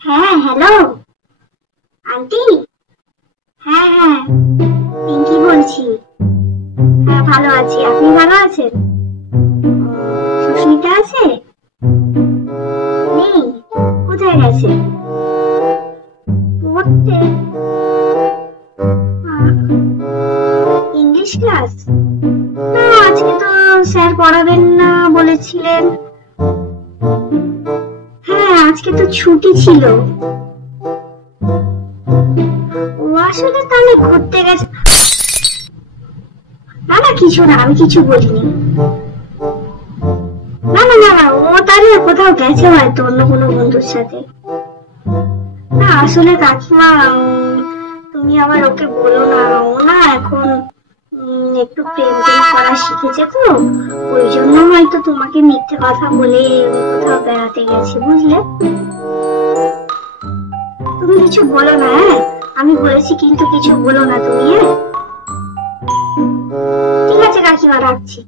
হ্যাঁ, hello aunty. হ্যাঁ হ্যাঁ, পিঙ্কি বলছি। হ্যাঁ, ভালো আছি। আপনি ভালো আছেন? সুস্মিতা আছে? নেই? কোথায় গেছে পড়তে? English class? না, আজকে তো স্যার পড়াবেন না বলেছিলেন। হ্যাঁ, আজকে তো ছুটি ছিল। ও আসলে তাহলে ঘুরতে গেছে। না না, কিছু না, আমি কিছু বলিনি। না না না না, ও তাহলে কোথাও গেছে হয়তো অন্য কোনো বন্ধুর সাথে। না আসলে কাকিমা, তুমি আবার ওকে বলো না। ও না এখন একটু প্রেম টেম করা শিখেছে তো, ওই জন্য হয়তো তোমাকে মিথ্যে কথা বলে কোথাও বেড়াতে গেছে, বুঝলে? তুমি কিছু বলো না, হ্যাঁ? আমি বলেছি কিন্তু কিছু বলো না তুমি, হ্যাঁ? ঠিক আছে কাকিমা, রাখছি।